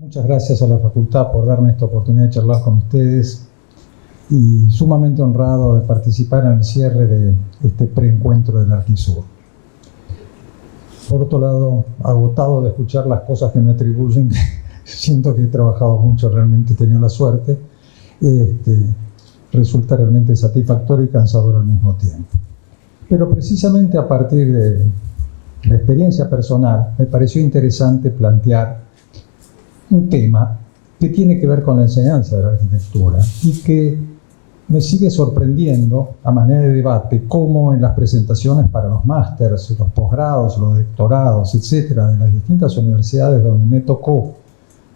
Muchas gracias a la facultad por darme esta oportunidad de charlar con ustedes y sumamente honrado de participar en el cierre de este preencuentro del Arquisur. Por otro lado, agotado de escuchar las cosas que me atribuyen, siento que he trabajado mucho, realmente he tenido la suerte, resulta realmente satisfactorio y cansador al mismo tiempo. Pero precisamente a partir de la experiencia personal, me pareció interesante plantear un tema que tiene que ver con la enseñanza de la arquitectura y que me sigue sorprendiendo a manera de debate cómo en las presentaciones para los másters, los posgrados, los doctorados, etcétera, de las distintas universidades donde me tocó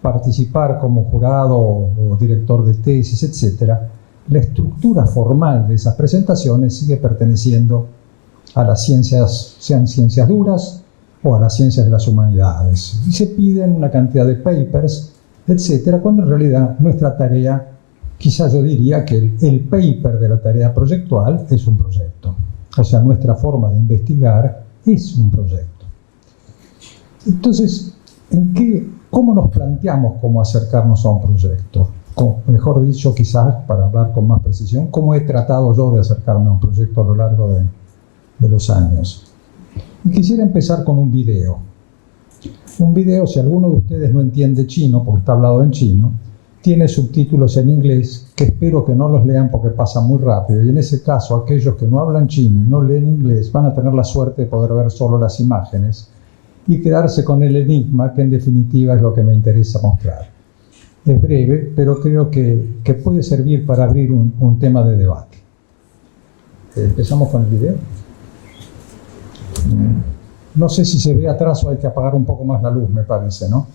participar como jurado o director de tesis, etcétera, la estructura formal de esas presentaciones sigue perteneciendo a las ciencias, sean ciencias duras o a las ciencias de las humanidades. Y se piden una cantidad de papers, etcétera, cuando en realidad nuestra tarea, quizás yo diría que el paper de la tarea proyectual es un proyecto. O sea, nuestra forma de investigar es un proyecto. Entonces, ¿cómo nos planteamos cómo acercarnos a un proyecto? Mejor dicho, quizás, para hablar con más precisión, ¿cómo he tratado yo de acercarme a un proyecto a lo largo de los años? Y quisiera empezar con un video. Un video, si alguno de ustedes no entiende chino, porque está hablado en chino, tiene subtítulos en inglés, que espero que no los lean porque pasa muy rápido. Y en ese caso, aquellos que no hablan chino y no leen inglés van a tener la suerte de poder ver solo las imágenes y quedarse con el enigma, que en definitiva es lo que me interesa mostrar. Es breve, pero creo que puede servir para abrir un tema de debate. ¿Empezamos con el video? No sé si se ve atrás o hay que apagar un poco más la luz, me parece, ¿no?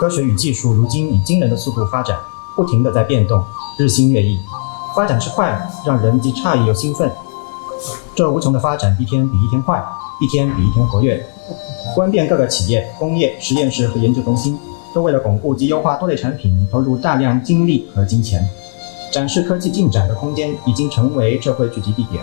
科学与技术如今以惊人的速度发展，不停地在变动，日新月异。发展之快，让人既诧异又兴奋。这无穷的发展，一天比一天快，一天比一天活跃。观遍各个企业、工业、实验室和研究中心，都为了巩固及优化多类产品，投入大量精力和金钱。展示科技进展的空间已经成为社会聚集地点，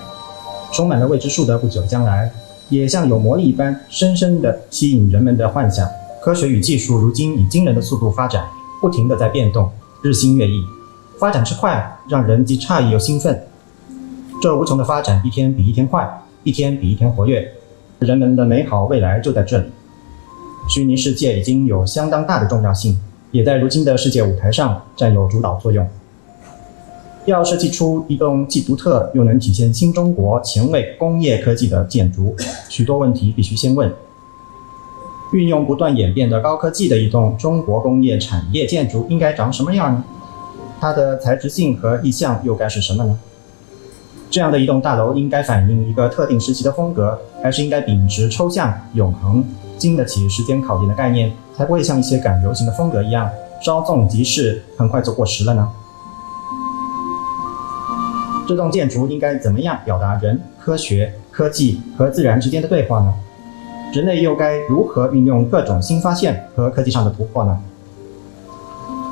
充满了未知数的不久将来，也像有魔力一般，深深地吸引人们的幻想。科学与技术如今以惊人的速度发展，不停地在变动，日新月异。发展之快，让人既诧异又兴奋。这无穷的发展，一天比一天快，一天比一天活跃。人们的美好未来就在这里。虚拟世界已经有相当大的重要性，也在如今的世界舞台上占有主导作用。要设计出一栋既独特又能体现新中国前卫工业科技的建筑，许多问题必须先问。运用不断演变的高科技的一栋中国工业产业建筑应该长什么样呢？它的材质性和意象又该是什么呢？这样的一栋大楼应该反映一个特定时期的风格，还是应该秉持抽象、永恒、经得起时间考验的概念，才不会像一些赶流行的风格一样稍纵即逝，很快就过时了呢？这栋建筑应该怎么样表达人、科学、科技和自然之间的对话呢？人类又该如何运用各种新发现和科技上的突破呢？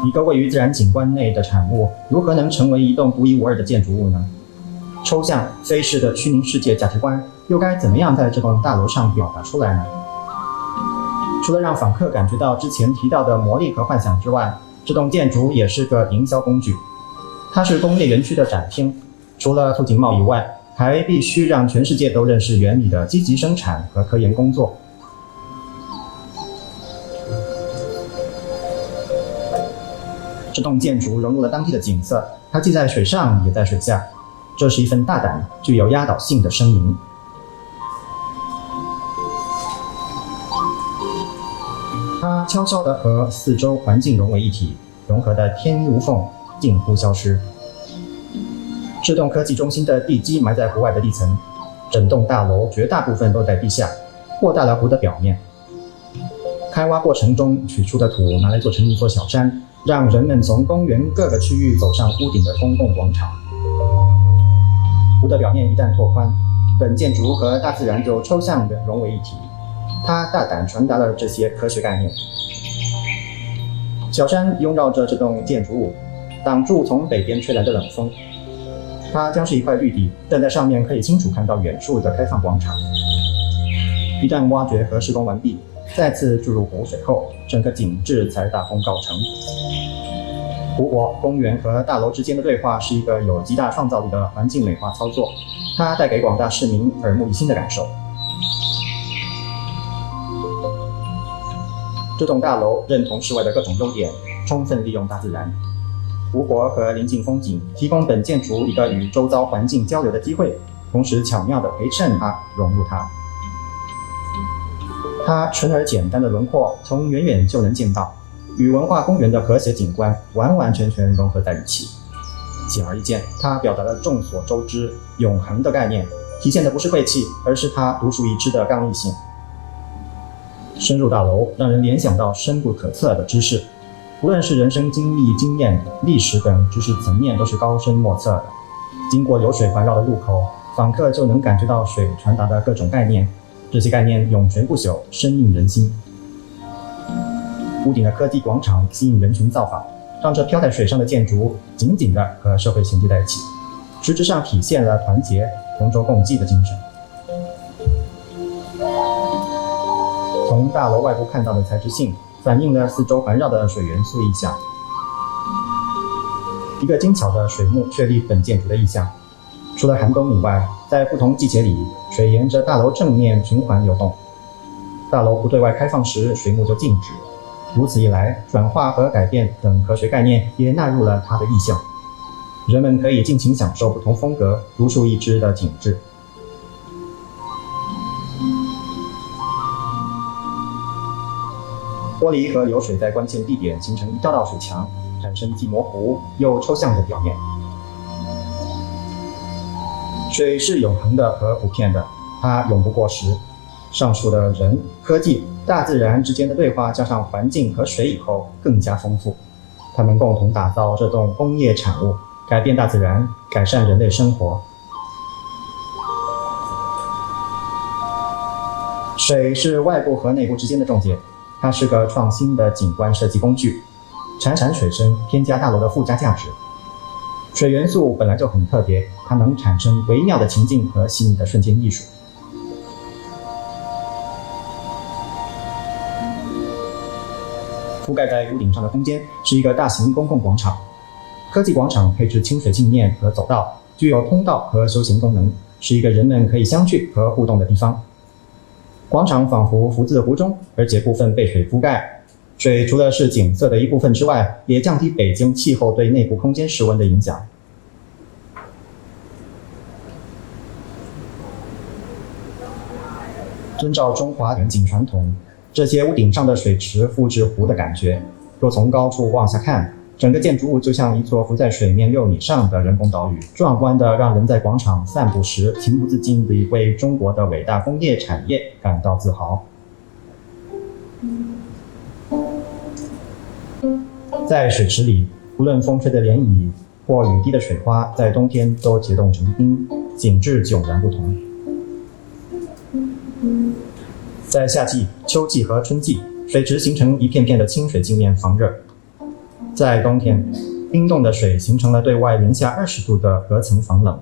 一个位于自然景观内的产物，如何能成为一栋独一无二的建筑物呢？抽象非世的虚拟世界价值观又该怎么样在这栋大楼上表达出来呢？除了让访客感觉到之前提到的魔力和幻想之外，这栋建筑也是个营销工具。它是工业园区的展厅，除了促进贸易外，还必须让全世界都认识园里的积极生产和科研工作。这栋建筑融入了当地的景色，它既在水上也在水下，这是一份大胆、具有压倒性的声明。它悄悄地和四周环境融为一体，融合得天衣无缝，近乎消失。这栋科技中心的地基埋在湖外的地层，整栋大楼绝大部分都在地下，扩大了湖的表面。开挖过程中取出的土拿来做成一座小山，让人们从公园各个区域走上屋顶的公共广场。湖的表面一旦拓宽，本建筑和大自然就抽象地融为一体。它大胆传达了这些科学概念。小山拥绕着这栋建筑物，挡住从北边吹来的冷风。它将是一块绿地，但在上面可以清楚看到远处的开放广场。一旦挖掘和施工完毕，再次注入湖水后，整个景致才大功告成。湖泊、公园和大楼之间的对话是一个有极大创造力的环境美化操作，它带给广大市民耳目一新的感受。这栋大楼认同室外的各种优点，充分利用大自然、湖泊和邻近风景，提供本建筑一个与周遭环境交流的机会，同时巧妙地陪衬它、融入它。它纯而简单的轮廓从远远就能见到，与文化公园的和谐景观完完全全融合在一起。显而易见，它表达了众所周知永恒的概念，体现的不是贵气，而是它独树一帜的刚毅性。深入大楼，让人联想到深不可测的知识，无论是人生经历、经验、历史等知识层面，都是高深莫测的。经过流水环绕的入口，访客就能感觉到水传达的各种概念，这些概念永垂不朽，深印人心。屋顶的科技广场吸引人群造访，让这飘在水上的建筑紧紧地和社会衔接在一起，实质上体现了团结、同舟共济的精神。从大楼外部看到的材质性，反映了四周环绕的水元素意象。一个精巧的水幕确立本建筑的意象。除了寒冬以外，在不同季节里，水沿着大楼正面循环流动。大楼不对外开放时，水幕就静止。如此一来，转化和改变等科学概念也纳入了它的意象。人们可以尽情享受不同风格、独树一帜的景致。玻璃和流水在关键地点形成一道道水墙，产生既模糊又抽象的表面。水是永恒的和不变的，它永不过时。上述的人、科技、大自然之间的对话，加上环境和水以后，更加丰富。他们共同打造这栋工业产物，改变大自然，改善人类生活。水是外部和内部之间的中介，它是个创新的景观设计工具，潺潺水声添加大楼的附加价值。水元素本来就很特别，它能产生微妙的情境和细腻的瞬间艺术。覆盖在屋顶上的空间是一个大型公共广场，科技广场配置清水镜面和走道，具有通道和休闲功能，是一个人们可以相聚和互动的地方。广场仿佛浮自湖中，而且部分被水覆盖。水除了是景色的一部分之外，也降低北京气候对内部空间室温的影响。遵照中华远景传统，这些屋顶上的水池复制湖的感觉。若从高处往下看，整个建筑物就像一座浮在水面6米上的人工岛屿，壮观的让人在广场散步时情不自禁地为中国的伟大工业产业感到自豪。在水池里，无论风吹的涟漪或雨滴的水花，在冬天都结冻成冰，景致迥然不同。在夏季、秋季和春季，水池形成一片片的清水镜面防热。在冬天，冰冻的水形成了对外零下20度的隔层防冷。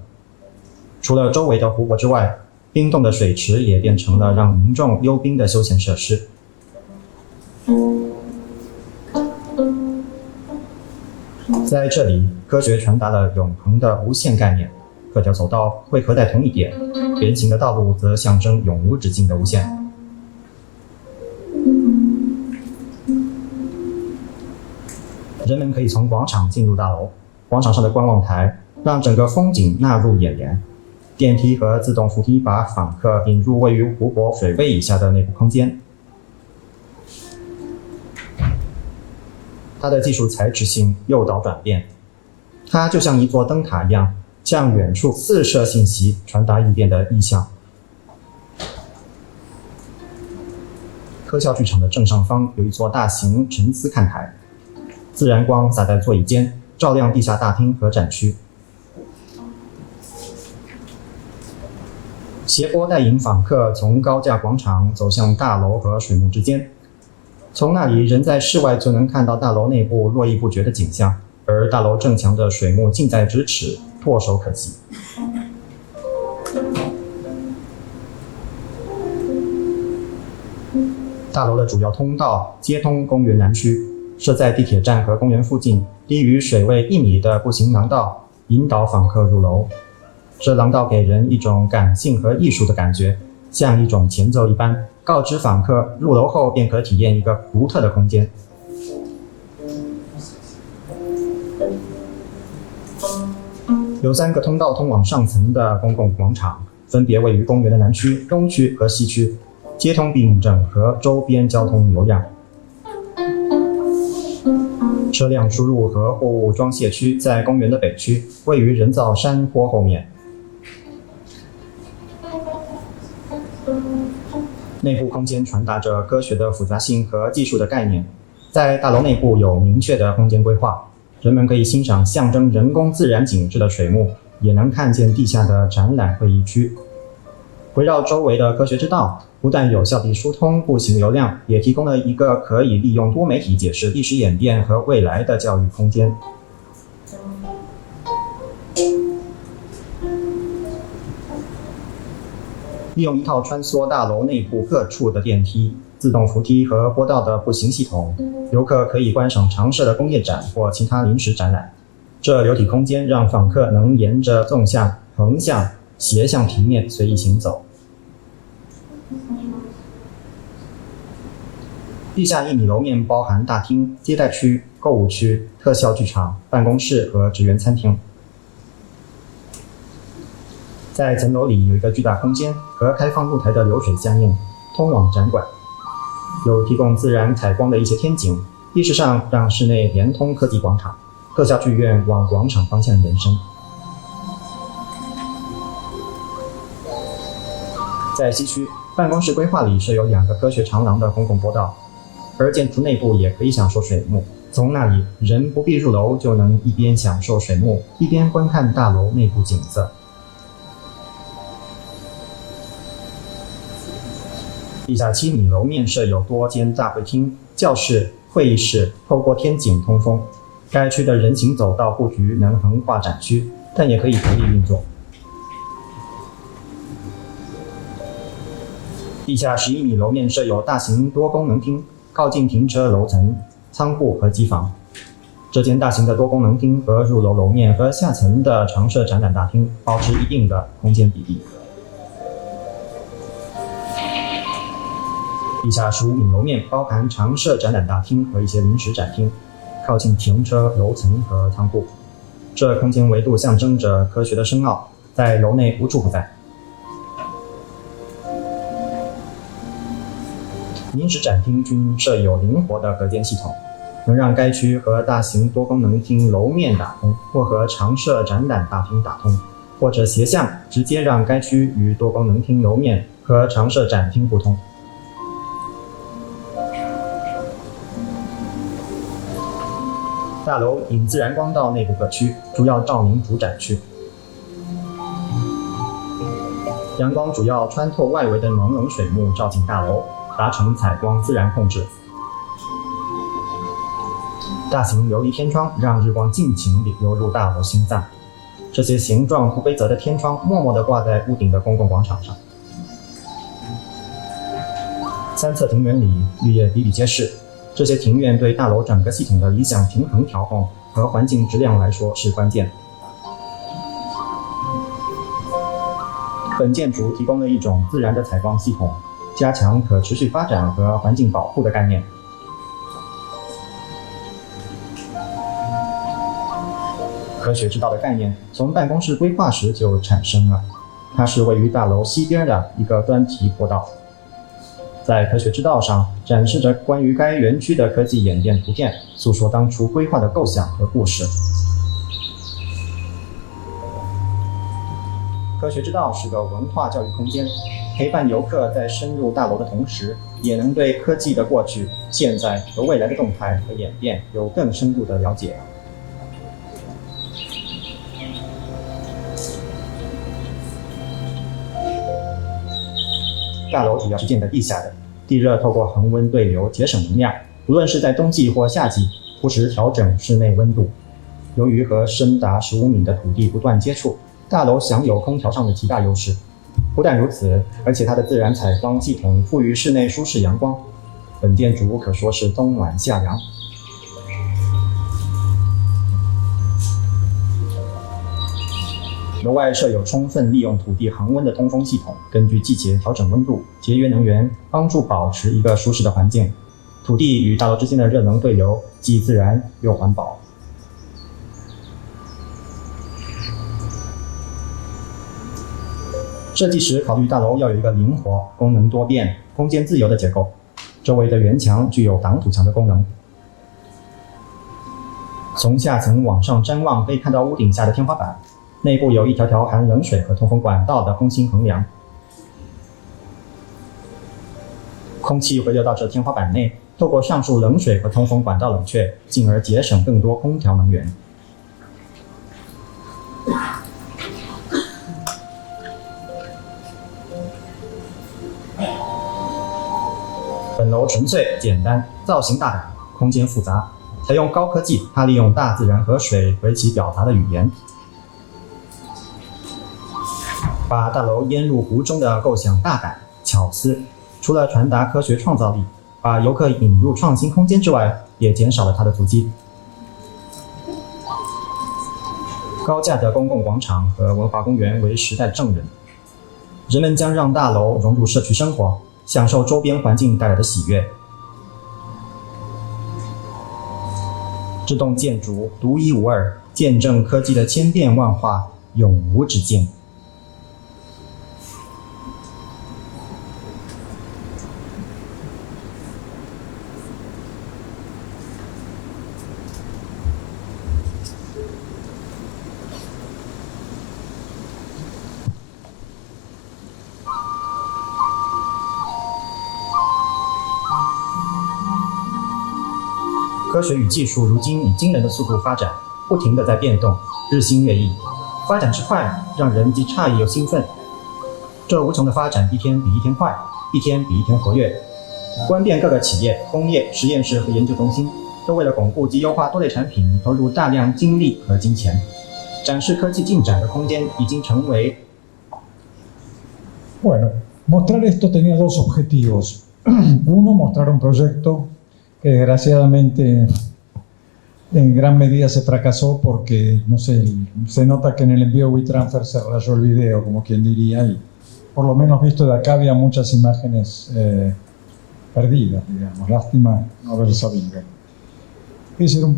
除了周围的湖泊之外，冰冻的水池也变成了让民众溜冰的休闲设施。在这里，科学传达了永恒的无限概念。各条走道汇合在同一点，圆形的道路则象征永无止境的无限。人们可以从广场进入大楼，广场上的观望台让整个风景纳入眼帘。电梯和自动扶梯把访客引入位于湖泊水位以下的内部空间。它的技术材质性诱导转变，它就像一座灯塔一样，向远处四射信息，传达异变的意象。科校剧场的正上方有一座大型沉思看台，自然光洒在座椅间，照亮地下大厅和展区。斜坡带引访客从高架广场走向大楼和水幕之间，从那里人在室外就能看到大楼内部络绎不绝的景象，而大楼正墙的水幕近在咫尺，唾手可及。大楼的主要通道接通公园南区，设在地铁站和公园附近，低于水位1米的步行廊道，引导访客入楼。这廊道给人一种感性和艺术的感觉，像一种前奏一般，告知访客入楼后便可体验一个独特的空间。有3个通道通往上层的公共广场，分别位于公园的南区、东区和西区，接通并整合周边交通流量。车辆出入和货物装卸区在公园的北区，位于人造山坡后面。内部空间传达着科学的复杂性和技术的概念，在大楼内部有明确的空间规划，人们可以欣赏象征人工自然景致的水幕，也能看见地下的展览会议区。围绕周围的科学之道，不但有效地疏通步行流量，也提供了一个可以利用多媒体解释历史演变和未来的教育空间。利用一套穿梭大楼内部各处的电梯、自动扶梯和坡道的步行系统，游客可以观赏常设的工业展或其他临时展览。这流体空间让访客能沿着纵向、横向、斜向平面随意行走。地下1米楼面包含大厅、接待区、购物区、特效剧场、办公室和职员餐厅。在层楼里有一个巨大空间，和开放露台的流水相应，通往展馆。有提供自然采光的一些天井，地势上让室内连通科技广场，特效剧院往广场方向延伸。在西区，办公室规划里设有2个科学长廊的公共坡道，而建筑内部也可以享受水幕。从那里，人不必入楼就能一边享受水幕，一边观看大楼内部景色。地下7米楼面设有多间大会厅、教室、会议室，透过天井通风。该区的人行走道布局能横跨展区，但也可以独立运作。地下11米楼面设有大型多功能厅，靠近停车楼层、仓库和机房。这间大型的多功能厅和入楼楼面和下层的常设展览大厅保持一定的空间比例。地下15米楼面包含常设展览大厅和一些临时展厅，靠近停车楼层和仓库。这空间维度象征着科学的深奥，在楼内无处不在。临时展厅均设有灵活的隔间系统，能让该区和大型多功能厅楼面打通，或和常设展览大厅打通，或者斜向直接让该区与多功能厅楼面和常设展厅互通。大楼引自然光到内部各区，主要照明主展区。阳光主要穿透外围的朦胧水幕照进大楼，达成采光自然控制。大型琉璃天窗让日光尽情地流入大楼心脏。这些形状不规则的天窗默默地挂在屋顶的公共广场上。3侧庭园里绿叶比比皆是。这些庭院对大楼整个系统的理想平衡调控和环境质量来说是关键。本建筑提供了一种自然的采光系统，加强可持续发展和环境保护的概念。科学之道的概念从办公室规划时就产生了，它是位于大楼西边的一个端体坡道。在科学之道上展示着关于该园区的科技演变图片，诉说当初规划的构想和故事。科学之道是个文化教育空间，陪伴游客在深入大楼的同时，也能对科技的过去、现在和未来的动态和演变有更深入的了解。大楼主要是建在地下的，地热透过恒温对流节省能量，无论是在冬季或夏季，不时调整室内温度。由于和深达15米的土地不断接触，大楼享有空调上的极大优势。不但如此，而且它的自然采光系统赋予室内舒适阳光，本建筑可说是冬暖夏凉。楼外设有充分利用土地恒温的通风系统，根据季节调整温度，节约能源，帮助保持一个舒适的环境。土地与大楼之间的热能对流既自然又环保。设计时考虑大楼要有一个灵活、功能多变、空间自由的结构，周围的圆墙具有挡土墙的功能。从下层往上瞻望，可以看到屋顶下的天花板，内部有一条条含冷水和通风管道的空心横梁，空气回流到这天花板内，透过上述冷水和通风管道冷却，进而节省更多空调能源。本楼纯粹简单，造型大胆，空间复杂，采用高科技，它利用大自然和水为其表达的语言。把大楼淹入湖中的构想大胆巧思，除了传达科学创造力，把游客引入创新空间之外，也减少了它的足迹。高架的公共广场和文化公园为时代证人，人们将让大楼融入社区生活，享受周边环境带来的喜悦。这栋建筑独一无二，见证科技的千变万化，永无止境。科学与技术如今以惊人的速度发展，不停地在变动，日新月异。发展之快，让人既诧异又兴奋。这无穷的发展一天比一天快，一天比一天活跃。观遍各个企业、工业、实验室和研究中心，都为了巩固及优化多类产品，投入大量精力和金钱。展示科技进展的空间已经成为。Bueno, mostrar esto tenía dos objetivos. Uno, mostrar un proyecto que desgraciadamente en gran medida se fracasó porque, no sé, se nota que en el envío WeTransfer se rayó el video, como quien diría, y por lo menos visto de acá había muchas imágenes perdidas, digamos. Lástima no haber sabido. Ese era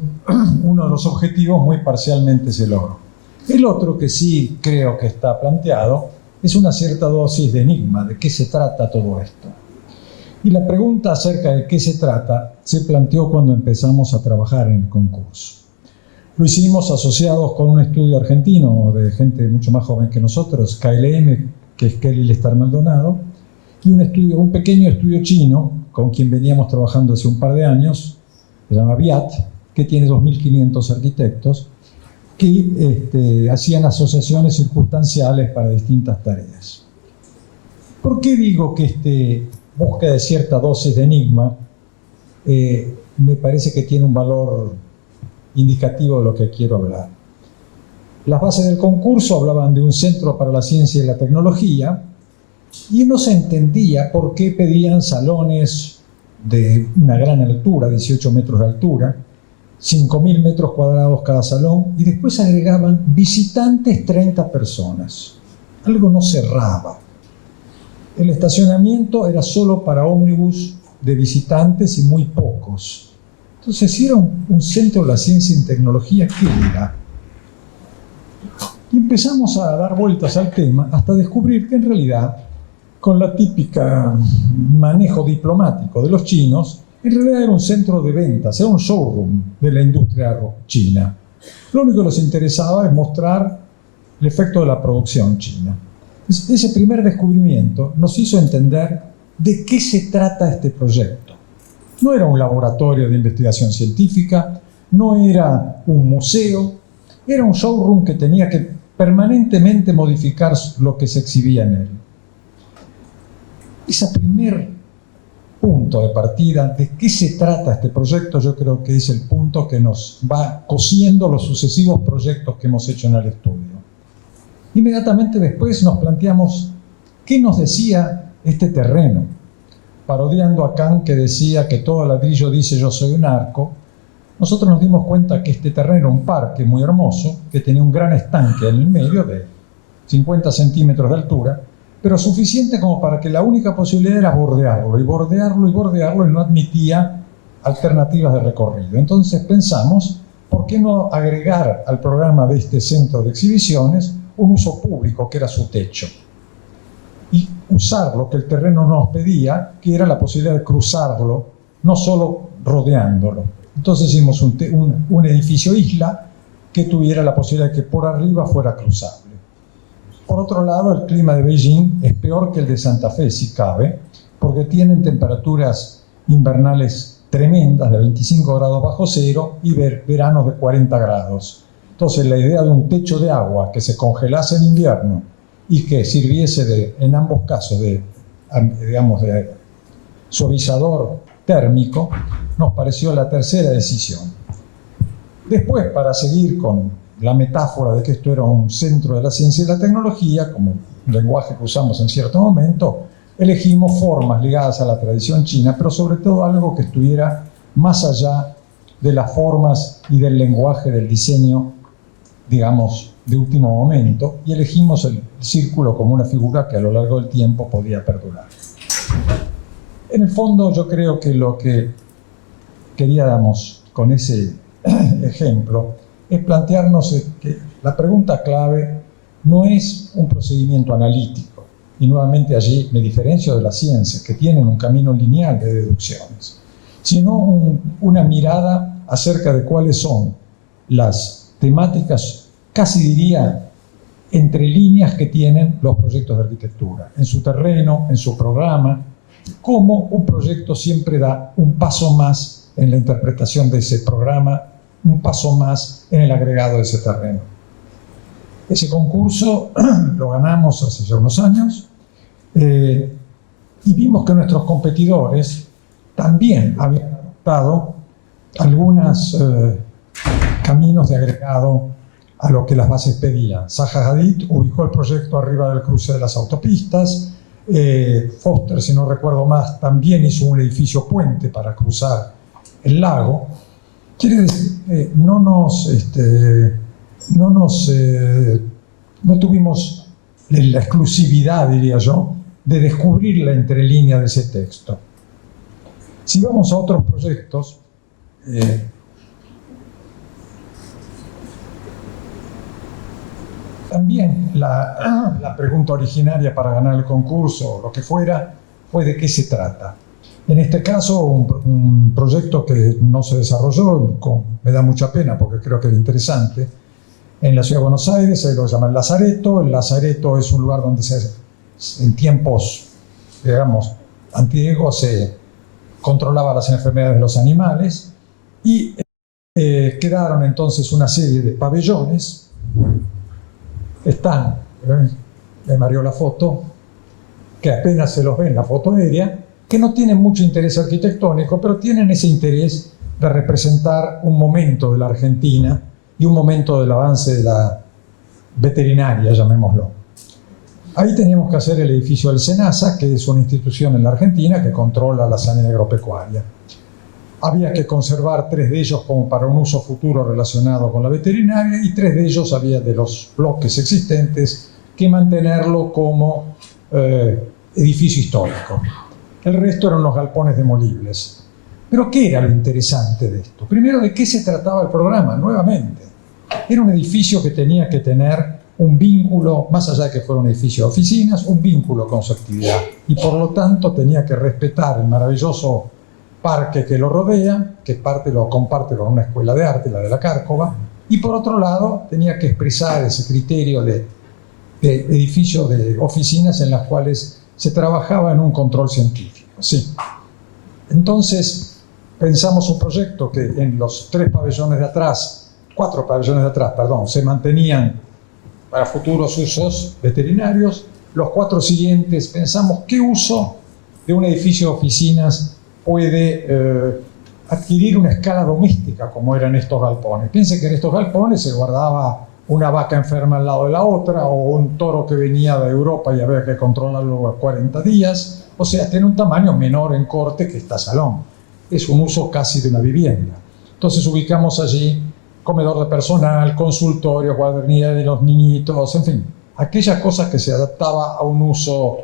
uno de los objetivos, muy parcialmente se logró. El otro, que sí creo que está planteado, es una cierta dosis de enigma, de qué se trata todo esto. Y la pregunta acerca de qué se trata se planteó cuando empezamos a trabajar en el concurso. Lo hicimos asociados con un estudio argentino de gente mucho más joven que nosotros, KLM, que es Kelly Lestar Maldonado, y un pequeño estudio chino con quien veníamos trabajando hace un par de años, se llama VIAT, que tiene 2.500 arquitectos, que hacían asociaciones circunstanciales para distintas tareas. ¿Por qué digo que búsqueda de cierta dosis de enigma me parece que tiene un valor indicativo de lo que quiero hablar? Las bases del concurso hablaban de un centro para la ciencia y la tecnología, y no se entendía por qué pedían salones de una gran altura, 18 metros de altura, 5.000 metros cuadrados cada salón, y después agregaban visitantes 30 personas. Algo no cerraba. El estacionamiento era solo para ómnibus de visitantes y muy pocos. Entonces, si era un centro de la ciencia y tecnología, ¿qué era? Y empezamos a dar vueltas al tema hasta descubrir que en realidad, con la típica manejo diplomático de los chinos, en realidad era un centro de ventas, era un showroom de la industria china. Lo único que les interesaba es mostrar el efecto de la producción china. Ese primer descubrimiento nos hizo entender de qué se trata este proyecto. No era un laboratorio de investigación científica, no era un museo, era un showroom que tenía que permanentemente modificar lo que se exhibía en él. Esa primer punto de partida. ¿De qué se trata este proyecto? Yo creo que es el punto que nos va cosiendo los sucesivos proyectos que hemos hecho en el estudio. Inmediatamente después nos planteamos qué nos decía este terreno, parodiando a Kant, que decía que todo ladrillo dice yo soy un arco. Nosotros nos dimos cuenta que este terreno era un parque muy hermoso, que tenía un gran estanque en el medio de 50 centímetros de altura, pero suficiente como para que la única posibilidad era bordearlo, y bordearlo, y bordearlo, y no admitía alternativas de recorrido. Entonces pensamos, ¿por qué no agregar al programa de este centro de exhibiciones un uso público, que era su techo? Y usar lo que el terreno nos pedía, que era la posibilidad de cruzarlo, no solo rodeándolo. Entonces hicimos un edificio isla que tuviera la posibilidad de que por arriba fuera cruzable. Por otro lado, el clima de Beijing es peor que el de Santa Fe, si cabe, porque tienen temperaturas invernales tremendas de 25 grados bajo cero y veranos de 40 grados. Entonces la idea de un techo de agua que se congelase en invierno y que sirviese en ambos casos de suavizador térmico, nos pareció la tercera decisión. Después, para seguir con la metáfora de que esto era un centro de la ciencia y la tecnología, como un lenguaje que usamos en cierto momento, elegimos formas ligadas a la tradición china, pero sobre todo algo que estuviera más allá de las formas y del lenguaje del diseño, digamos, de último momento, y elegimos el círculo como una figura que a lo largo del tiempo podía perdurar. En el fondo, yo creo que lo que queríamos con ese ejemplo es plantearnos que la pregunta clave no es un procedimiento analítico, y nuevamente allí me diferencio de las ciencias, que tienen un camino lineal de deducciones, sino una mirada acerca de cuáles son las temáticas, casi diría, entre líneas que tienen los proyectos de arquitectura, en su terreno, en su programa, cómo un proyecto siempre da un paso más en la interpretación de ese programa, un paso más en el agregado de ese terreno. Ese concurso lo ganamos hace ya unos años y vimos que nuestros competidores también habían adoptado algunos caminos de agregado a lo que las bases pedían. Zaha Hadid ubicó el proyecto arriba del cruce de las autopistas. Foster, si no recuerdo más, también hizo un edificio puente para cruzar el lago. Quiere decir que no tuvimos la exclusividad, diría yo, de descubrir la entrelínea de ese texto. Si vamos a otros proyectos, también la pregunta originaria para ganar el concurso, o lo que fuera, fue de qué se trata. En este caso, un proyecto que no se desarrolló, me da mucha pena porque creo que era interesante, en la ciudad de Buenos Aires, ahí lo llaman Lazareto. El Lazareto es un lugar donde en tiempos, digamos, antiguos se controlaba las enfermedades de los animales, y quedaron entonces una serie de pabellones. Están, me mareó la foto, que apenas se los ve en la foto aérea, que no tienen mucho interés arquitectónico, pero tienen ese interés de representar un momento de la Argentina y un momento del avance de la veterinaria, llamémoslo. Ahí teníamos que hacer el edificio del SENASA, que es una institución en la Argentina que controla la sanidad agropecuaria. Había que conservar 3 de ellos como para un uso futuro relacionado con la veterinaria, y 3 de ellos había, de los bloques existentes, que mantenerlo como edificio histórico. El resto eran los galpones demolibles. Pero ¿qué era lo interesante de esto? Primero, ¿de qué se trataba el programa? Nuevamente, era un edificio que tenía que tener un vínculo, más allá de que fuera un edificio de oficinas, un vínculo con su actividad. Y por lo tanto tenía que respetar el maravilloso parque que lo rodea, que lo comparte con una escuela de arte, la de la Cárcova, y por otro lado tenía que expresar ese criterio de edificio de oficinas en las cuales se trabajaba en un control científico. Sí. Entonces pensamos un proyecto que en los 4 pabellones de atrás, se mantenían para futuros usos veterinarios. Los 4 siguientes pensamos qué uso de un edificio de oficinas puede adquirir una escala doméstica, como eran estos galpones. Piensen que en estos galpones se guardaba una vaca enferma al lado de la otra, o un toro que venía de Europa y había que controlarlo a 40 días. O sea, tiene un tamaño menor en corte que este salón. Es un uso casi de una vivienda. Entonces ubicamos allí comedor de personal, consultorio, guardería de los niñitos, en fin, aquellas cosas que se adaptaba a un uso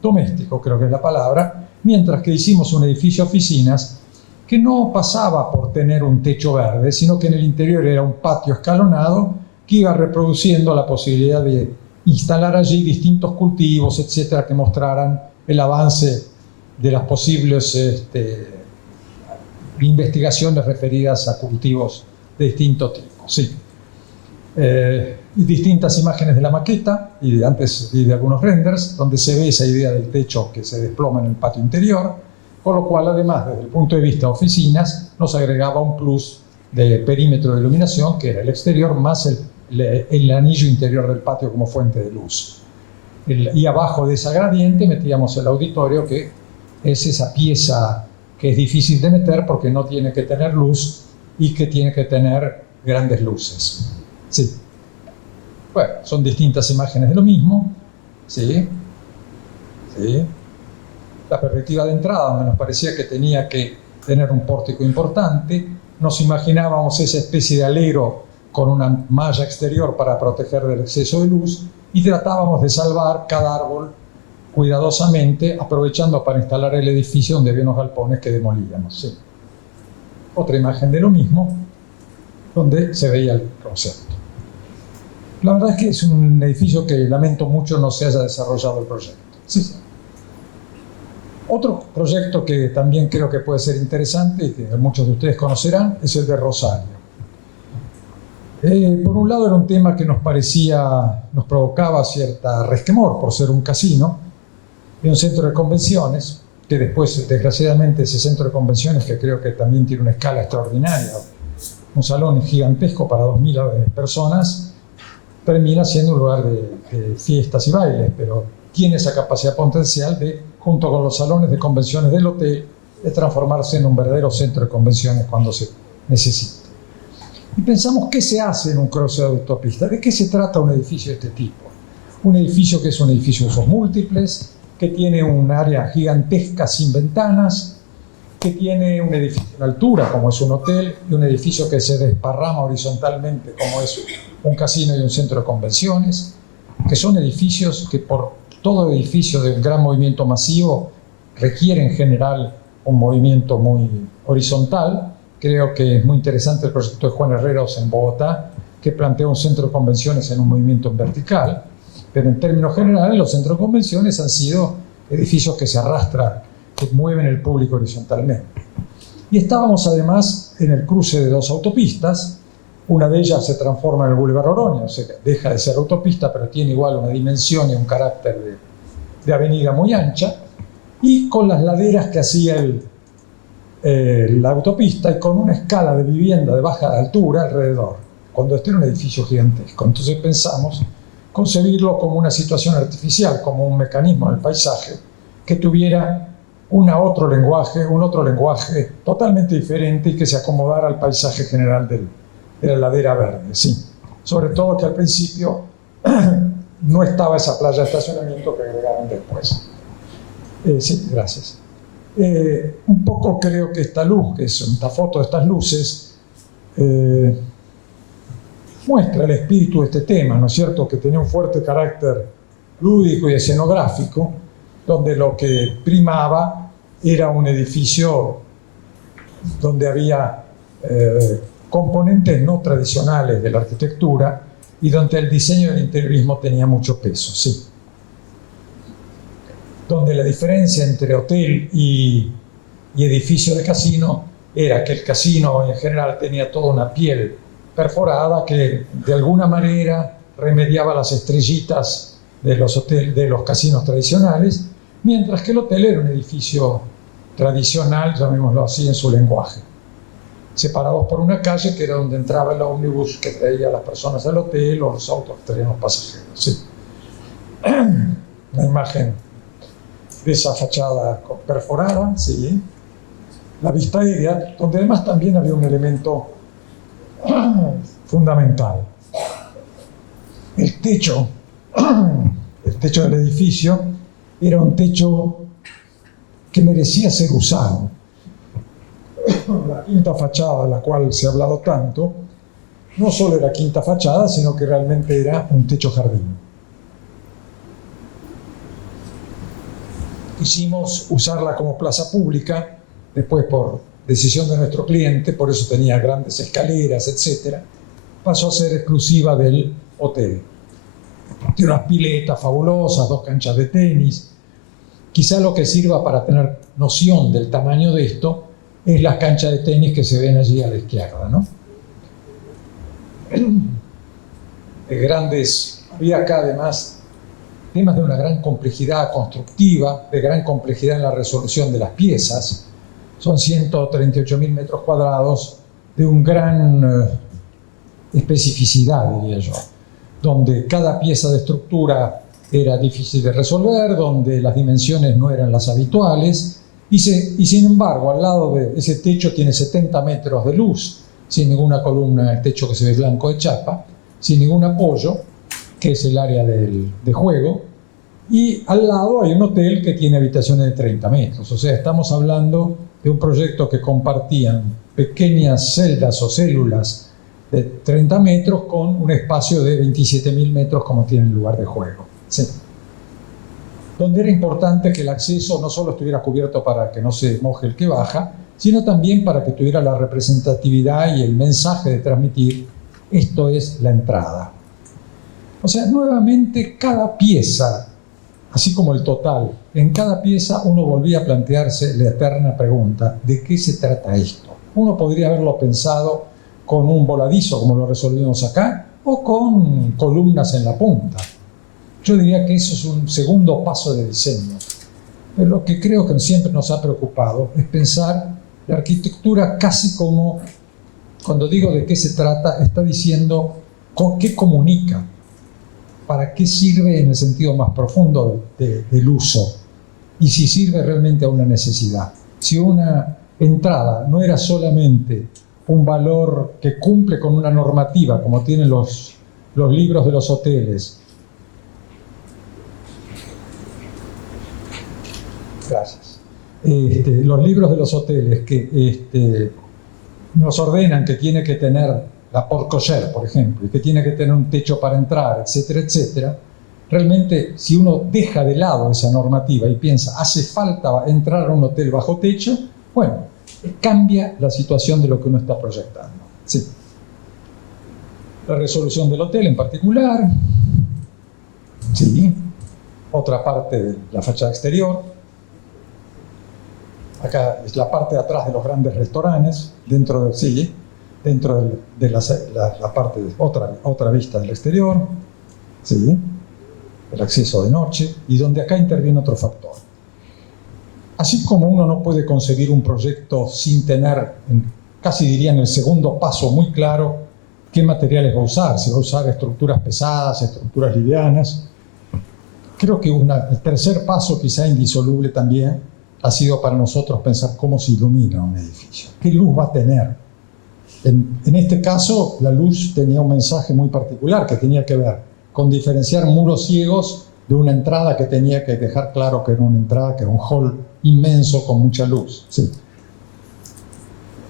doméstico, creo que es la palabra, mientras que hicimos un edificio de oficinas que no pasaba por tener un techo verde, sino que en el interior era un patio escalonado que iba reproduciendo la posibilidad de instalar allí distintos cultivos, etcétera, que mostraran el avance de las posibles investigaciones referidas a cultivos de distinto tipo. Sí. Y distintas imágenes de la maqueta y de algunos renders donde se ve esa idea del techo que se desploma en el patio interior, por lo cual además desde el punto de vista de oficinas nos agregaba un plus de perímetro de iluminación que era el exterior más el anillo interior del patio como fuente de luz. Y abajo de esa gradiente metíamos el auditorio, que es esa pieza que es difícil de meter porque no tiene que tener luz y que tiene que tener grandes luces. Sí. Bueno, son distintas imágenes de lo mismo. Sí. Sí. La perspectiva de entrada, donde nos parecía que tenía que tener un pórtico importante. Nos imaginábamos esa especie de alero con una malla exterior para proteger del exceso de luz y tratábamos de salvar cada árbol cuidadosamente, aprovechando para instalar el edificio donde había unos galpones que demolíamos. Sí. Otra imagen de lo mismo, donde se veía el concepto. La verdad es que es un edificio que lamento mucho no se haya desarrollado el proyecto. Sí, sí. Otro proyecto que también creo que puede ser interesante y que muchos de ustedes conocerán es el de Rosario. Por un lado era un tema que nos provocaba cierta resquemor por ser un casino y un centro de convenciones, que después, desgraciadamente, ese centro de convenciones, que creo que también tiene una escala extraordinaria, un salón gigantesco para 2.000 personas, termina siendo un lugar de fiestas y bailes, pero tiene esa capacidad potencial de, junto con los salones de convenciones del hotel, de transformarse en un verdadero centro de convenciones cuando se necesite. Y pensamos, ¿qué se hace en un cruce de autopista? ¿De qué se trata un edificio de este tipo? Un edificio que es un edificio de usos múltiples, que tiene un área gigantesca sin ventanas, que tiene un edificio de altura, como es un hotel, y un edificio que se desparrama horizontalmente, como es un casino y un centro de convenciones, que son edificios que por todo edificio de gran movimiento masivo requiere en general un movimiento muy horizontal. Creo que es muy interesante el proyecto de Juan Herreros en Bogotá, que plantea un centro de convenciones en un movimiento vertical, pero en términos generales los centros de convenciones han sido edificios que se arrastran, que mueven el público horizontalmente. Y estábamos además en el cruce de dos autopistas. Una de ellas se transforma en el Boulevard Oroño, o sea, deja de ser autopista, pero tiene igual una dimensión y un carácter de avenida muy ancha, y con las laderas que hacía la autopista y con una escala de vivienda de baja altura alrededor, cuando este era un edificio gigantesco. Entonces pensamos concebirlo como una situación artificial, como un mecanismo del paisaje que tuviera un otro lenguaje totalmente diferente y que se acomodara al paisaje general de la ladera verde, sí. Sobre todo que al principio no estaba esa playa de estacionamiento que agregaron después. Sí, gracias. Un poco creo que esta luz, que es esta foto de estas luces, muestra el espíritu de este tema, ¿no es cierto?, que tenía un fuerte carácter lúdico y escenográfico, donde lo que primaba era un edificio donde había componentes no tradicionales de la arquitectura y donde el diseño del interiorismo tenía mucho peso, sí. Donde la diferencia entre hotel y edificio de casino era que el casino en general tenía toda una piel perforada que de alguna manera remediaba las estrellitas de los casinos tradicionales, mientras que el hotel era un edificio tradicional, llamémoslo así, en su lenguaje, separados por una calle que era donde entraba el ómnibus que traía a las personas al hotel o los autos que traían los pasajeros. Sí. Una imagen de esa fachada perforada, ¿sí? La vista aérea, donde además también había un elemento fundamental. El techo del edificio era un techo que merecía ser usado. La quinta fachada, de la cual se ha hablado tanto, no solo era quinta fachada, sino que realmente era un techo jardín. Quisimos usarla como plaza pública, después por decisión de nuestro cliente, por eso tenía grandes escaleras, etc. Pasó a ser exclusiva del hotel. Tiene unas piletas fabulosas, 2 canchas de tenis. Quizá lo que sirva para tener noción del tamaño de esto es las canchas de tenis que se ven allí a la izquierda, ¿no? Había acá además temas de una gran complejidad constructiva, de gran complejidad en la resolución de las piezas. Son 138.000 metros cuadrados de un gran especificidad, diría yo, donde cada pieza de estructura era difícil de resolver, donde las dimensiones no eran las habituales, y sin embargo, al lado de ese techo tiene 70 metros de luz, sin ninguna columna, el techo que se ve blanco de chapa, sin ningún apoyo, que es el área de juego, y al lado hay un hotel que tiene habitaciones de 30 metros. O sea, estamos hablando de un proyecto que compartían pequeñas celdas o células de 30 metros con un espacio de 27.000 metros como tiene el lugar de juego. Sí. Donde era importante que el acceso no solo estuviera cubierto para que no se moje el que baja, sino también para que tuviera la representatividad y el mensaje de transmitir: esto es la entrada. O sea, nuevamente cada pieza, así como el total, en cada pieza uno volvía a plantearse la eterna pregunta: ¿de qué se trata esto? Uno podría haberlo pensado con un voladizo, como lo resolvimos acá, o con columnas en la punta. Yo diría que eso es un segundo paso de diseño. Pero lo que creo que siempre nos ha preocupado es pensar la arquitectura casi como, cuando digo de qué se trata, está diciendo con qué comunica, para qué sirve en el sentido más profundo del uso, y si sirve realmente a una necesidad. Si una entrada no era solamente un valor que cumple con una normativa, como tienen los libros de los hoteles. Gracias. Los libros de los hoteles que nos ordenan que tiene que tener la porte cochere, por ejemplo, y que tiene que tener un techo para entrar, etcétera, etcétera. Realmente, si uno deja de lado esa normativa y piensa, hace falta entrar a un hotel bajo techo, bueno, cambia la situación de lo que uno está proyectando. Sí. La resolución del hotel en particular. Sí. Otra parte de la fachada exterior. Acá es la parte de atrás de los grandes restaurantes, dentro de la parte de otra vista del exterior, ¿sí? El acceso de noche, y donde acá interviene otro factor. Así como uno no puede concebir un proyecto sin tener, casi diría en el segundo paso, muy claro qué materiales va a usar, si va a usar estructuras pesadas, estructuras livianas. Creo que el tercer paso, quizá indisoluble también, ha sido para nosotros pensar cómo se ilumina un edificio, qué luz va a tener. En este caso, la luz tenía un mensaje muy particular que tenía que ver con diferenciar muros ciegos de una entrada que tenía que dejar claro que era una entrada, que era un hall inmenso con mucha luz. Sí.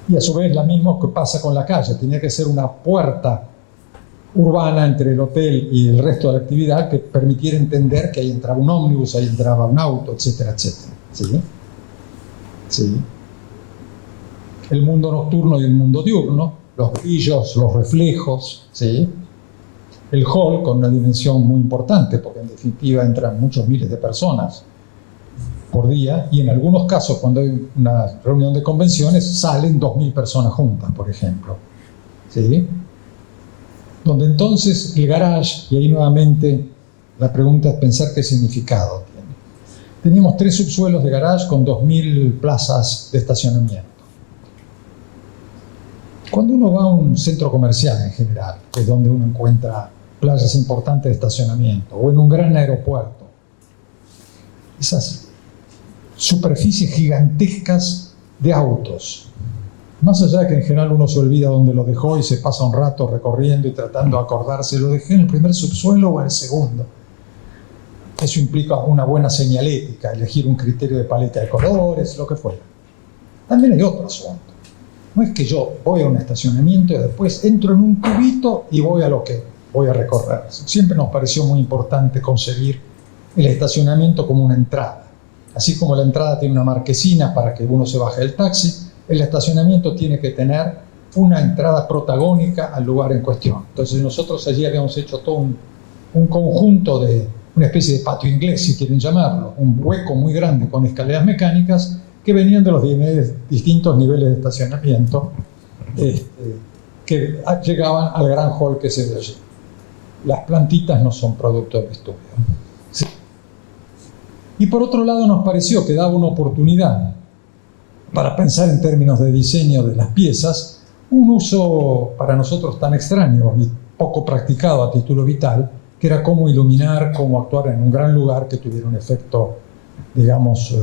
Y a su vez, lo mismo que pasa con la calle, tenía que ser una puerta urbana entre el hotel y el resto de la actividad que permitiera entender que ahí entraba un ómnibus, ahí entraba un auto, etcétera, etcétera. ¿Sí? Sí. El mundo nocturno y el mundo diurno, los brillos, los reflejos, ¿sí? El hall con una dimensión muy importante, porque en definitiva entran muchos miles de personas por día, y en algunos casos, cuando hay una reunión de convenciones, salen 2.000 personas juntas, por ejemplo. ¿Sí? Donde entonces el garage, y ahí nuevamente la pregunta es pensar qué significado tiene. Teníamos 3 subsuelos de garage con 2.000 plazas de estacionamiento. Cuando uno va a un centro comercial en general, que es donde uno encuentra plazas importantes de estacionamiento, o en un gran aeropuerto, esas superficies gigantescas de autos. Más allá de que en general uno se olvida dónde lo dejó y se pasa un rato recorriendo y tratando de acordarse, lo dejé en el primer subsuelo o en el segundo. Eso implica una buena señalética, elegir un criterio de paleta de colores, lo que fuera. También hay otro asunto. No es que yo voy a un estacionamiento y después entro en un cubito y voy a lo que voy a recorrer. Siempre nos pareció muy importante concebir el estacionamiento como una entrada. Así como la entrada tiene una marquesina para que uno se baje del taxi, el estacionamiento tiene que tener una entrada protagónica al lugar en cuestión. Entonces nosotros allí habíamos hecho todo un conjunto de una especie de patio inglés, si quieren llamarlo, un hueco muy grande con escaleras mecánicas que venían de los distintos niveles de estacionamiento que llegaban al gran hall que se ve allí. Las plantitas no son producto del estudio. Sí. Y por otro lado nos pareció que daba una oportunidad para pensar en términos de diseño de las piezas, un uso para nosotros tan extraño y poco practicado a título vital, que era cómo iluminar, cómo actuar en un gran lugar que tuviera un efecto, digamos,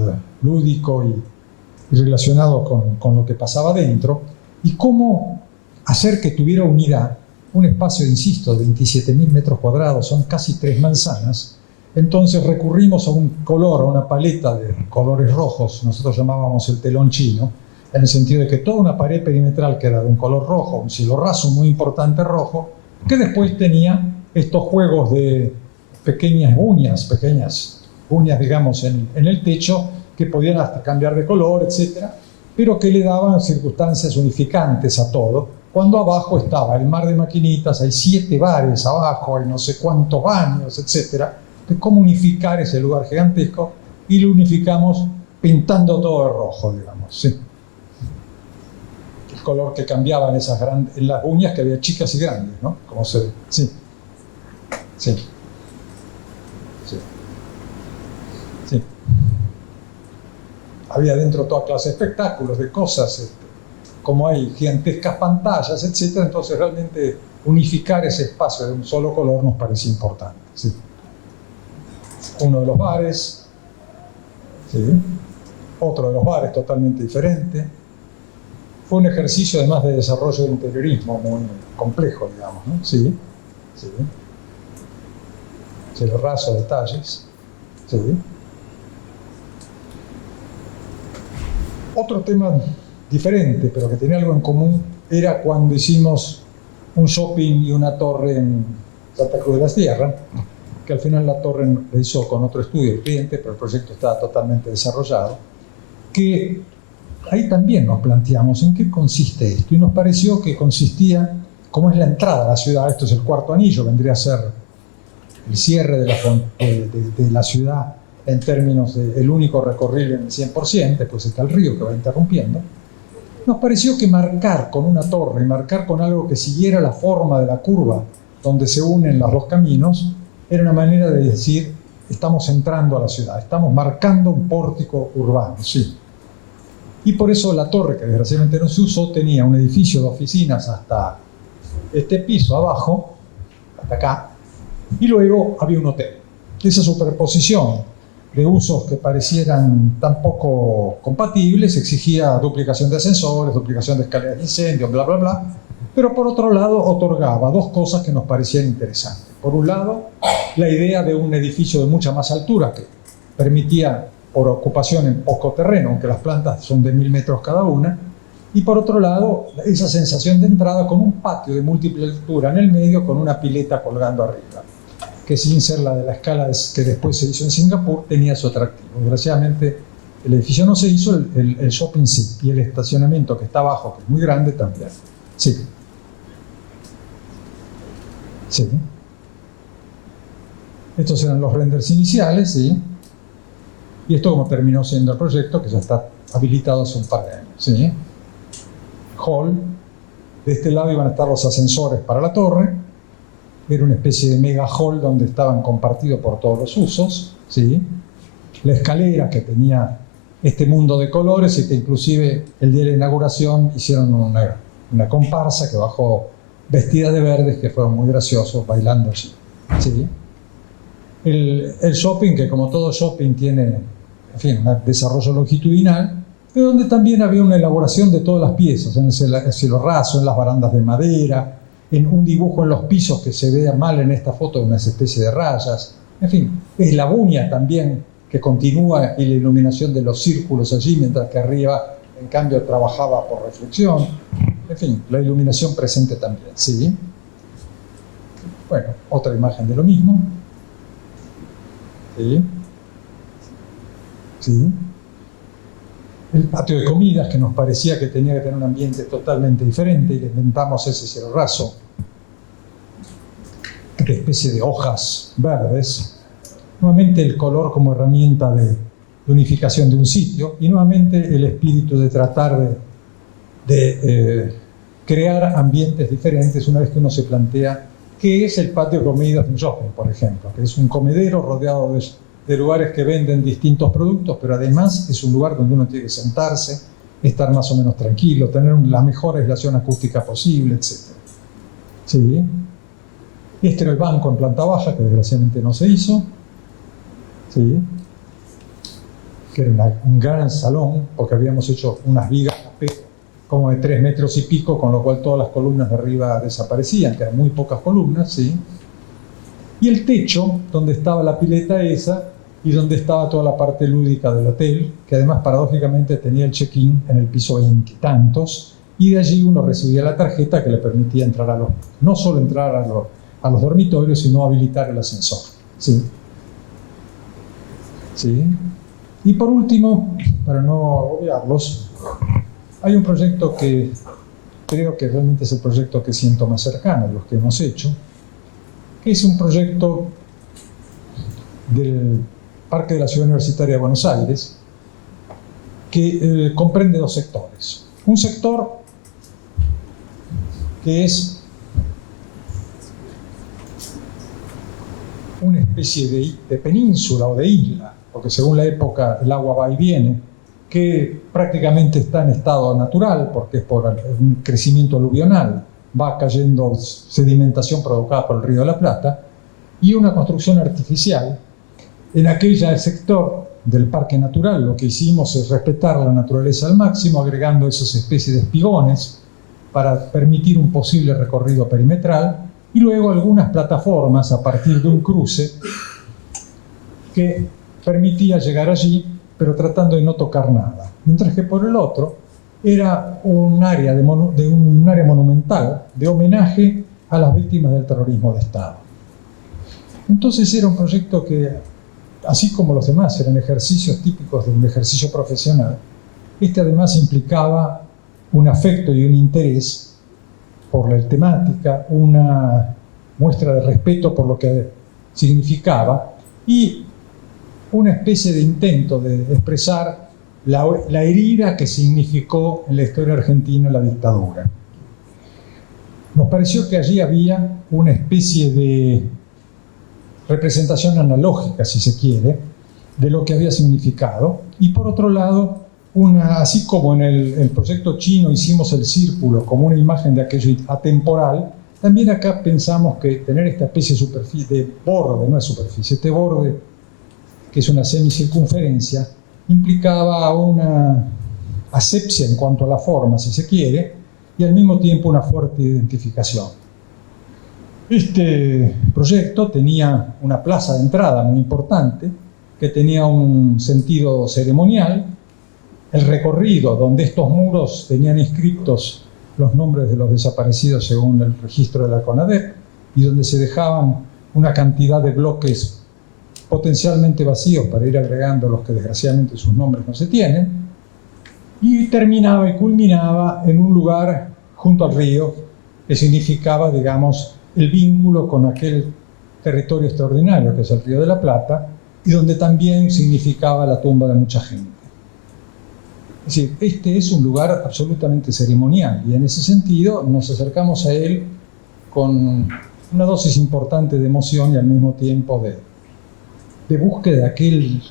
lúdico y relacionado con lo que pasaba dentro, y cómo hacer que tuviera unidad un espacio, insisto, de 27.000 metros cuadrados, son casi 3 manzanas. Entonces recurrimos a un color, a una paleta de colores rojos, nosotros llamábamos el telón chino, en el sentido de que toda una pared perimetral que era de un color rojo, un cielo raso muy importante rojo, que después tenía estos juegos de pequeñas uñas, digamos, en el techo, que podían hasta cambiar de color, etc., pero que le daban circunstancias unificantes a todo, cuando abajo estaba el mar de maquinitas, hay 7 bares abajo, hay no sé cuántos baños, etc., de cómo unificar ese lugar gigantesco, y lo unificamos pintando todo de rojo, digamos, sí. El color que cambiaba en las uñas, que había chicas y grandes, ¿no? Como se ve, sí. Sí. Sí. Sí. Había dentro toda clase de espectáculos, de cosas, como hay gigantescas pantallas, etc., entonces realmente unificar ese espacio de un solo color nos parecía importante, sí. Uno de los bares, ¿sí? Otro de los bares totalmente diferente. Fue un ejercicio además de desarrollo de interiorismo muy complejo, digamos, ¿no? Sí, sí. Cielo raso, detalles, sí. Otro tema diferente, pero que tenía algo en común, era cuando hicimos un shopping y una torre en Santa Cruz de la Sierra, que al final la torre la hizo con otro estudio del cliente, pero el proyecto estaba totalmente desarrollado, que ahí también nos planteamos en qué consiste esto, y nos pareció que consistía, como es la entrada a la ciudad, esto es el cuarto anillo, vendría a ser el cierre de la ciudad en términos del único recorrible en el 100%, después está el río que va interrumpiendo. Nos pareció que marcar con una torre, marcar con algo que siguiera la forma de la curva donde se unen los dos caminos, era una manera de decir, estamos entrando a la ciudad, estamos marcando un pórtico urbano, sí. Y por eso la torre, que desgraciadamente no se usó, tenía un edificio de oficinas hasta este piso abajo, hasta acá, y luego había un hotel. Esa superposición de usos que parecieran tan poco compatibles exigía duplicación de ascensores, duplicación de escaleras de incendio, bla, bla, bla, pero por otro lado otorgaba dos cosas que nos parecían interesantes. Por un lado, la idea de un edificio de mucha más altura que permitía por ocupación en poco terreno, aunque las plantas son de 1000 metros cada una, y por otro lado, esa sensación de entrada con un patio de múltiple altura en el medio con una pileta colgando arriba, que sin ser la de la escala que después se hizo en Singapur, tenía su atractivo. Desgraciadamente, el edificio no se hizo, el shopping sí, y el estacionamiento que está abajo, que es muy grande, también. Sí. Sí. Estos eran los renders iniciales, ¿sí? Y esto como terminó siendo el proyecto, que ya está habilitado hace un par de años, ¿sí? Hall. De este lado iban a estar los ascensores para la torre. Era una especie de mega hall donde estaban compartidos por todos los usos, ¿sí? La escalera que tenía este mundo de colores y que inclusive el día de la inauguración hicieron una comparsa que bajó vestida de verdes, que fueron muy graciosos bailando allí, ¿sí? El shopping, que como todo shopping tiene en fin, un desarrollo longitudinal, pero donde también había una elaboración de todas las piezas, en el cielo raso, en las barandas de madera, en un dibujo en los pisos que se ve mal en esta foto de una especie de rayas, en fin, es la buña también que continúa y la iluminación de los círculos allí, mientras que arriba, en cambio, trabajaba por reflexión. En fin, la iluminación presente también, ¿sí? Bueno, otra imagen de lo mismo. ¿Sí? ¿Sí? El patio de comidas, que nos parecía que tenía que tener un ambiente totalmente diferente, y le inventamos ese cielo raso, de especie de hojas verdes. Nuevamente el color como herramienta de unificación de un sitio, y nuevamente el espíritu de tratar de crear ambientes diferentes una vez que uno se plantea qué es el patio de comidas de un shopping, por ejemplo, que es un comedero rodeado de lugares que venden distintos productos, pero además es un lugar donde uno tiene que sentarse, estar más o menos tranquilo, tener la mejor aislación acústica posible, etc. ¿Sí? Este era el banco en planta baja, que desgraciadamente no se hizo. ¿Sí? Que era un gran salón, porque habíamos hecho unas vigas como de 3 metros y pico, con lo cual todas las columnas de arriba desaparecían, que eran muy pocas columnas, ¿sí? Y el techo, donde estaba la pileta esa, y donde estaba toda la parte lúdica del hotel, que además paradójicamente tenía el check-in en el piso 20 y tantos, y de allí uno recibía la tarjeta que le permitía entrar no solo entrar a los dormitorios, sino habilitar el ascensor, ¿sí? ¿Sí? Y por último, para no obviarlos, hay un proyecto que creo que realmente es el proyecto que siento más cercano a los que hemos hecho, que es un proyecto del Parque de la Ciudad Universitaria de Buenos Aires, que comprende 2 sectores. Un sector que es una especie de península o de isla, porque según la época el agua va y viene, que prácticamente está en estado natural, porque es por un crecimiento aluvional, va cayendo sedimentación provocada por el Río de la Plata, y una construcción artificial. En aquel sector del parque natural lo que hicimos es respetar la naturaleza al máximo, agregando esas especies de espigones para permitir un posible recorrido perimetral, y luego algunas plataformas a partir de un cruce que permitía llegar allí, pero tratando de no tocar nada. Mientras que por el otro era un área, un área monumental de homenaje a las víctimas del terrorismo de Estado. Entonces era un proyecto que, así como los demás eran ejercicios típicos de un ejercicio profesional, este además implicaba un afecto y un interés por la temática, una muestra de respeto por lo que significaba y una especie de intento de expresar la herida que significó en la historia argentina la dictadura. Nos pareció que allí había una especie de representación analógica, si se quiere, de lo que había significado, y por otro lado, así como en el proyecto chino hicimos el círculo como una imagen de aquello atemporal, también acá pensamos que tener esta especie de superficie, de borde, no es superficie, este borde, que es una semicircunferencia, implicaba una asepsia en cuanto a la forma, si se quiere, y al mismo tiempo una fuerte identificación. Este proyecto tenía una plaza de entrada muy importante, que tenía un sentido ceremonial, el recorrido donde estos muros tenían inscritos los nombres de los desaparecidos según el registro de la CONADEP, y donde se dejaban una cantidad de bloques potencialmente vacíos para ir agregando los que desgraciadamente sus nombres no se tienen, y terminaba y culminaba en un lugar junto al río que significaba, digamos, el vínculo con aquel territorio extraordinario que es el Río de la Plata, y donde también significaba la tumba de mucha gente. Es decir, este es un lugar absolutamente ceremonial, y en ese sentido nos acercamos a él con una dosis importante de emoción y al mismo tiempo de búsqueda de aquel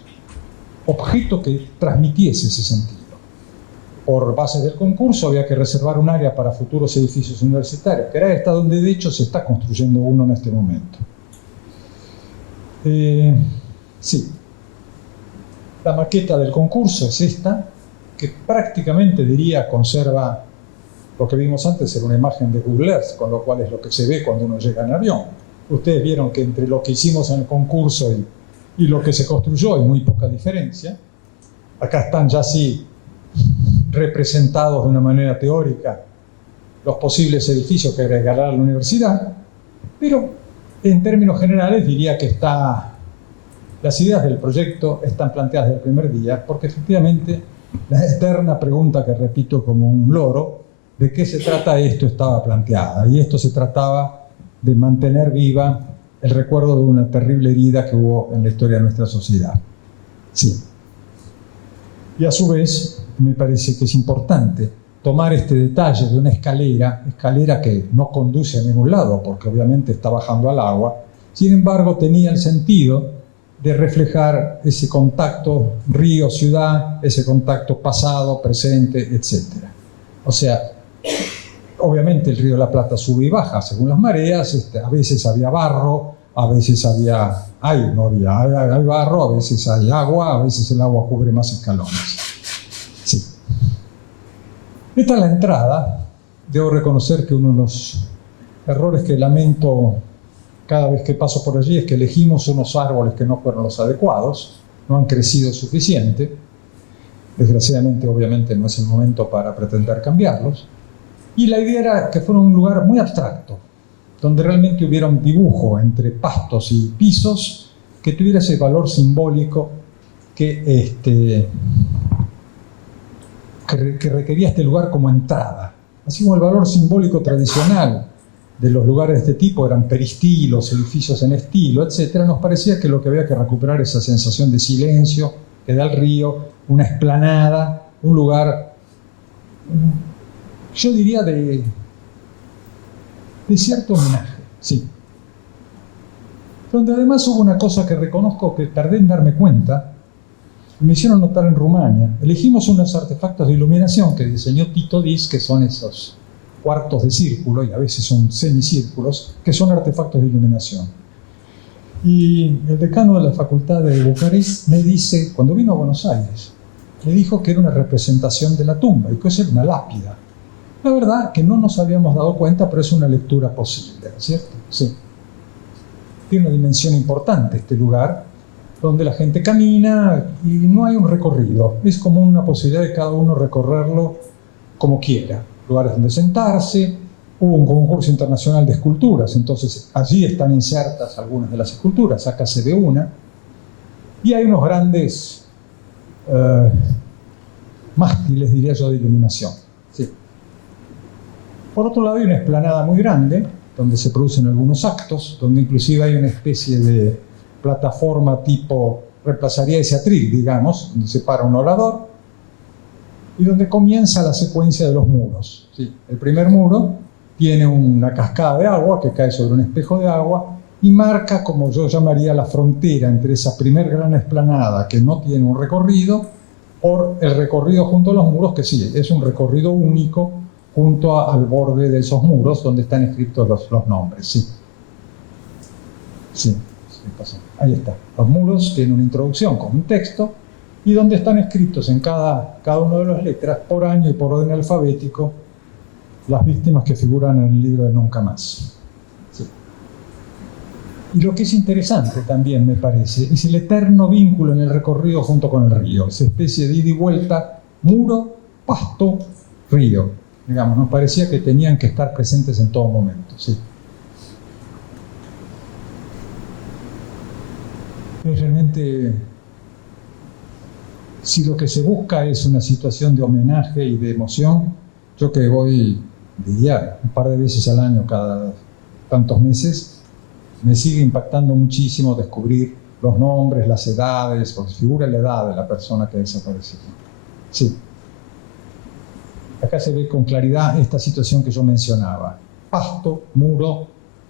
objeto que transmitiese ese sentido. Por bases del concurso había que reservar un área para futuros edificios universitarios, que era esta donde de hecho se está construyendo uno en este momento. Sí. La maqueta del concurso es esta, que prácticamente diría conserva lo que vimos antes, era una imagen de Google Earth, con lo cual es lo que se ve cuando uno llega en avión. Ustedes vieron que entre lo que hicimos en el concurso y lo que se construyó hay muy poca diferencia. Acá están ya sí representados de una manera teórica los posibles edificios que agregará la universidad, pero en términos generales diría que las ideas del proyecto están planteadas desde el primer día, porque efectivamente la eterna pregunta que repito como un loro, ¿de qué se trata esto?, estaba planteada. Y esto se trataba de mantener viva el recuerdo de una terrible herida que hubo en la historia de nuestra sociedad. Sí. Y a su vez, me parece que es importante tomar este detalle de una escalera que no conduce a ningún lado, porque obviamente está bajando al agua. Sin embargo, tenía el sentido de reflejar ese contacto río-ciudad, ese contacto pasado, presente, etc. O sea, obviamente el río de la Plata sube y baja según las mareas, a veces había barro, a veces hay barro, a veces hay agua, a veces el agua cubre más escalones. Sí. Esta es la entrada. Debo reconocer que uno de los errores que lamento cada vez que paso por allí es que elegimos unos árboles que no fueron los adecuados, no han crecido suficiente. Desgraciadamente, obviamente, no es el momento para pretender cambiarlos. Y la idea era que fuera un lugar muy abstracto, donde realmente hubiera un dibujo entre pastos y pisos que tuviera ese valor simbólico que requería este lugar como entrada. Así como el valor simbólico tradicional de los lugares de este tipo eran peristilos, edificios en estilo, etc., nos parecía que lo que había que recuperar esa sensación de silencio que da el río, una explanada, un lugar, yo diría, de cierto homenaje, sí. Donde además hubo una cosa que reconozco que tardé en darme cuenta, me hicieron notar en Rumania. Elegimos unos artefactos de iluminación que diseñó Tito Dis, que son esos cuartos de círculo, y a veces son semicírculos, que son artefactos de iluminación. Y el decano de la Facultad de Bucarest me dice, cuando vino a Buenos Aires, me dijo que era una representación de la tumba y que eso era una lápida. La verdad que no nos habíamos dado cuenta, pero es una lectura posible, ¿cierto? Sí. Tiene una dimensión importante este lugar, donde la gente camina y no hay un recorrido. Es como una posibilidad de cada uno recorrerlo como quiera. Lugares donde sentarse. Hubo un concurso internacional de esculturas, entonces allí están insertas algunas de las esculturas. Acá se ve una. Y hay unos grandes mástiles, diría yo, de iluminación. Sí. Por otro lado hay una explanada muy grande, donde se producen algunos actos, donde inclusive hay una especie de plataforma tipo, reemplazaría ese atril, digamos, donde se para un orador, y donde comienza la secuencia de los muros. ¿Sí? El primer muro tiene una cascada de agua que cae sobre un espejo de agua y marca, como yo llamaría, la frontera entre esa primer gran explanada que no tiene un recorrido, por el recorrido junto a los muros, que sí, es un recorrido único junto al borde de esos muros donde están escritos los nombres. Sí. Sí. Ahí está. Los muros tienen una introducción con un texto y donde están escritos en cada una de las letras, por año y por orden alfabético, las víctimas que figuran en el libro de Nunca Más. Sí. Y lo que es interesante también, me parece, es el eterno vínculo en el recorrido junto con el río, esa especie de ida y vuelta, muro, pasto, río. Digamos, nos parecía que tenían que estar presentes en todo momento. Sí. Es realmente, si lo que se busca es una situación de homenaje y de emoción, yo que voy, diría, un par de veces al año, cada tantos meses, me sigue impactando muchísimo descubrir los nombres, las edades, porque figura la edad de la persona que desapareció. Sí. Acá se ve con claridad esta situación que yo mencionaba. Pasto, muro,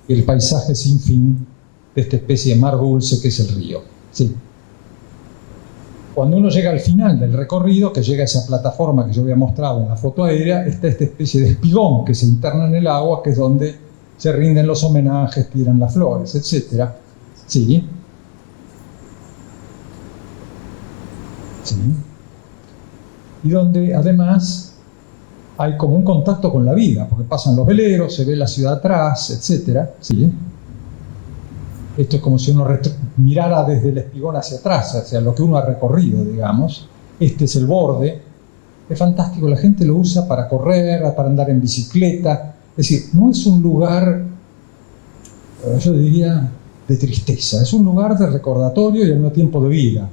el paisaje sin fin de esta especie de mar dulce que es el río. Sí. Cuando uno llega al final del recorrido, que llega a esa plataforma que yo había mostrado en la foto aérea, está esta especie de espigón que se interna en el agua, que es donde se rinden los homenajes, tiran las flores, etc. Sí. ¿sí? Y donde además hay como un contacto con la vida, porque pasan los veleros, se ve la ciudad atrás, etc. ¿Sí? Esto es como si uno mirara desde el espigón hacia atrás, hacia lo que uno ha recorrido, digamos. Este es el borde. Es fantástico, la gente lo usa para correr, para andar en bicicleta. Es decir, no es un lugar, yo diría, de tristeza. Es un lugar de recordatorio y al mismo tiempo de vida,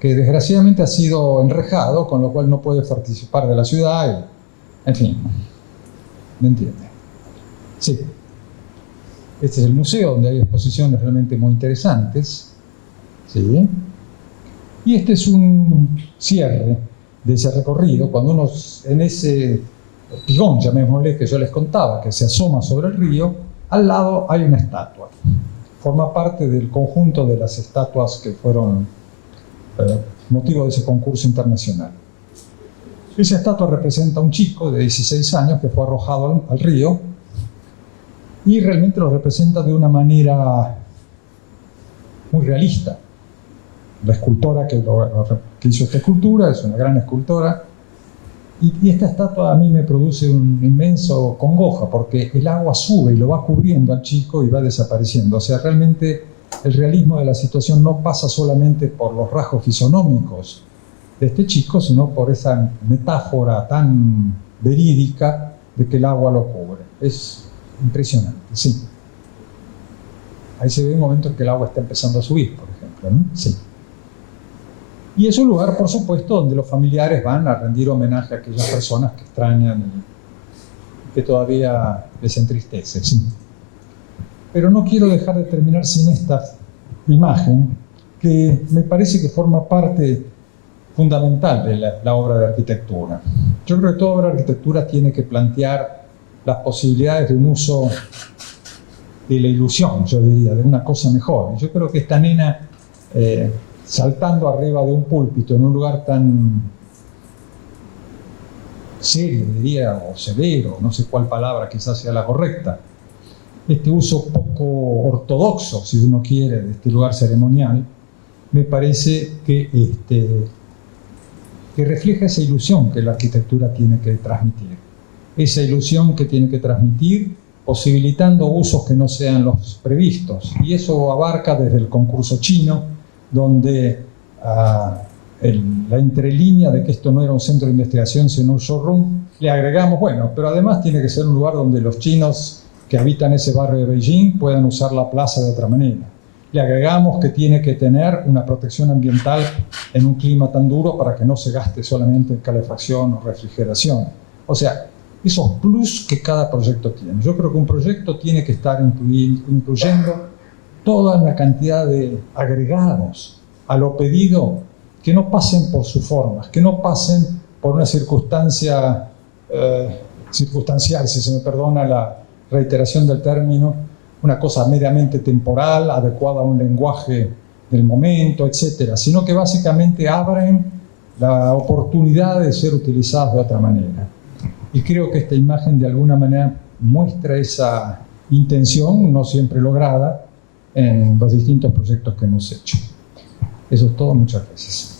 que desgraciadamente ha sido enrejado, con lo cual no puede participar de la ciudad. En fin, ¿me entiende? Sí. Este es el museo, donde hay exposiciones realmente muy interesantes. ¿Sí? Y este es un cierre de ese recorrido, cuando uno en ese espigón, llamémosle, que yo les contaba, que se asoma sobre el río, al lado hay una estatua. Forma parte del conjunto de las estatuas que fueron motivo de ese concurso internacional. Esa estatua representa a un chico de 16 años que fue arrojado al río, y realmente lo representa de una manera muy realista. La escultora que hizo esta escultura es una gran escultora, y esta estatua a mí me produce un inmenso congoja, porque el agua sube y lo va cubriendo al chico y va desapareciendo. O sea, realmente el realismo de la situación no pasa solamente por los rasgos fisonómicos de este chico, sino por esa metáfora tan verídica de que el agua lo cubre. Es impresionante, sí. Ahí se ve un momento en que el agua está empezando a subir, por ejemplo, ¿no? Sí. Y es un lugar, por supuesto, donde los familiares van a rendir homenaje a aquellas personas que extrañan y que todavía les entristece, sí. Pero no quiero dejar de terminar sin esta imagen, que me parece que forma parte fundamental de la obra de arquitectura. Yo creo que toda obra de arquitectura tiene que plantear las posibilidades de un uso de la ilusión, yo diría, de una cosa mejor. Y yo creo que esta nena, saltando arriba de un púlpito en un lugar tan serio, diría, o severo, no sé cuál palabra quizás sea la correcta, este uso poco ortodoxo, si uno quiere, de este lugar ceremonial, me parece que refleja esa ilusión que la arquitectura tiene que transmitir. Esa ilusión que tiene que transmitir posibilitando usos que no sean los previstos. Y eso abarca desde el concurso chino, donde la entrelínea de que esto no era un centro de investigación sino un showroom, le agregamos, bueno, pero además tiene que ser un lugar donde los chinos que habitan ese barrio de Beijing puedan usar la plaza de otra manera. Le agregamos que tiene que tener una protección ambiental en un clima tan duro para que no se gaste solamente en calefacción o refrigeración. O sea, esos plus que cada proyecto tiene. Yo creo que un proyecto tiene que estar incluyendo toda una cantidad de agregados a lo pedido que no pasen por sus formas, que no pasen por una circunstancia circunstancial, si se me perdona la reiteración del término, una cosa meramente temporal, adecuada a un lenguaje del momento, etc., sino que básicamente abren la oportunidad de ser utilizadas de otra manera. Y creo que esta imagen de alguna manera muestra esa intención, no siempre lograda, en los distintos proyectos que hemos hecho. Eso es todo, muchas gracias.